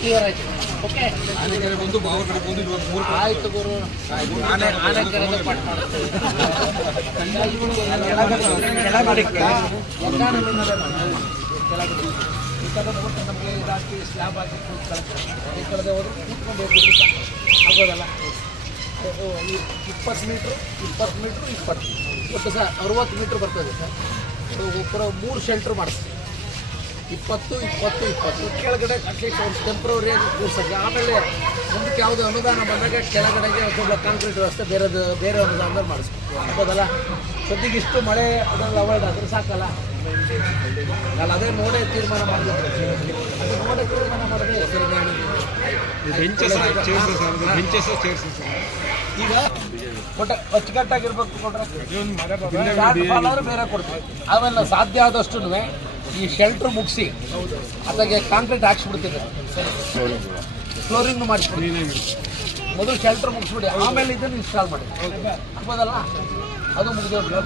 Clear ಆಯ್ತು. Okay ಆಯ್ತು ಗುರು, ಆನೆಕೆರೆದು ಪಟ್ ಮಾಡುತ್ತೇವೆ. ನಮಗೆ ಇದಾಕಿ ಸ್ಲ್ಯಾಬ್ ಹಾಕಿ ಈ ಕಳೆದ ಹೋದ್ರೆ ಕೂತ್ಕೊಂಡು ಹೋಗ್ಬಿಟ್ಟು ಆಗ್ಬೋದಲ್ಲ. 20 ಮೀಟ್ರು 20 ಒಟ್ಟು ಸರ್ 60 ಮೀಟ್ರ್ ಬರ್ತದೆ ಸರ್. ಒಬ್ಬರ 3 ಶೆಲ್ಟ್ರ್ ಮಾಡಿಸ್ತೀವಿ. 20 ಕೆಳಗಡೆ ಅಟ್ಲೀಸ್ಟ್ ಒಂದು ಟೆಂಪ್ರವರಿಯಾಗಿ ಕೂರ್ಸೋಕ್ಕೆ. ಆಮೇಲೆ ಮುಂದಕ್ಕೆ ಯಾವುದೇ ಅನುದಾನ ಬಂದಾಗ ಕೆಳಗಡೆಗೆ ಸ್ವಲ್ಪ ಕಾಂಕ್ರೀಟ್ ವ್ಯವಸ್ಥೆ ಬೇರೆ ಅನುದಾನದಲ್ಲಿ ಮಾಡಿಸ್ಬೇಕು ಆಗ್ಬೋದಲ್ಲ. ಸದ್ಯಕ್ಕೆ ಇಷ್ಟು ಮಳೆ ಅದರಲ್ಲಿ ಅವಾಯ್ಡ್ ಆದರೆ ಸಾಕಲ್ಲ. ನಾನು ಅದೇ ನೋಡೇ ತೀರ್ಮಾನ ಮಾಡಬೇಕು. ಅದು ನೋಡೇ ತೀರ್ಮಾನ ಮಾಡಿದ್ರೆ ಈಗ ಕೊಟ್ಟೆ ಅಚ್ಚುಕಟ್ಟಾಗಿರ್ಬೇಕು. ಕೊಟ್ಟರೆ ಬೇರೆ ಕೊಡ್ತೀವಿ. ಆಮೇಲೆ ನಾವು ಸಾಧ್ಯ ಆದಷ್ಟು ಈ ಶೆಲ್ಟ್ರ್ ಮುಗಿಸಿ ಅದಾಗೆ ಕಾಂಕ್ರೀಟ್ ಹಾಕ್ಸ್ಬಿಡ್ತೀವಿ. ಫ್ಲೋರಿಂಗ್ ಮಾಡಿಸ್ಬಿಡ್ತೀವಿ. ಮೊದಲು ಶೆಲ್ಟ್ರ್ ಮುಗಿಸ್ಬಿಡಿ, ಆಮೇಲೆ ಇದನ್ನು ಇನ್ಸ್ಟಾಲ್ ಮಾಡಿ ಆಗ್ಬೋದಲ್ಲ. ಅದು ಮುಗಿದೋಗ್ಲಿ.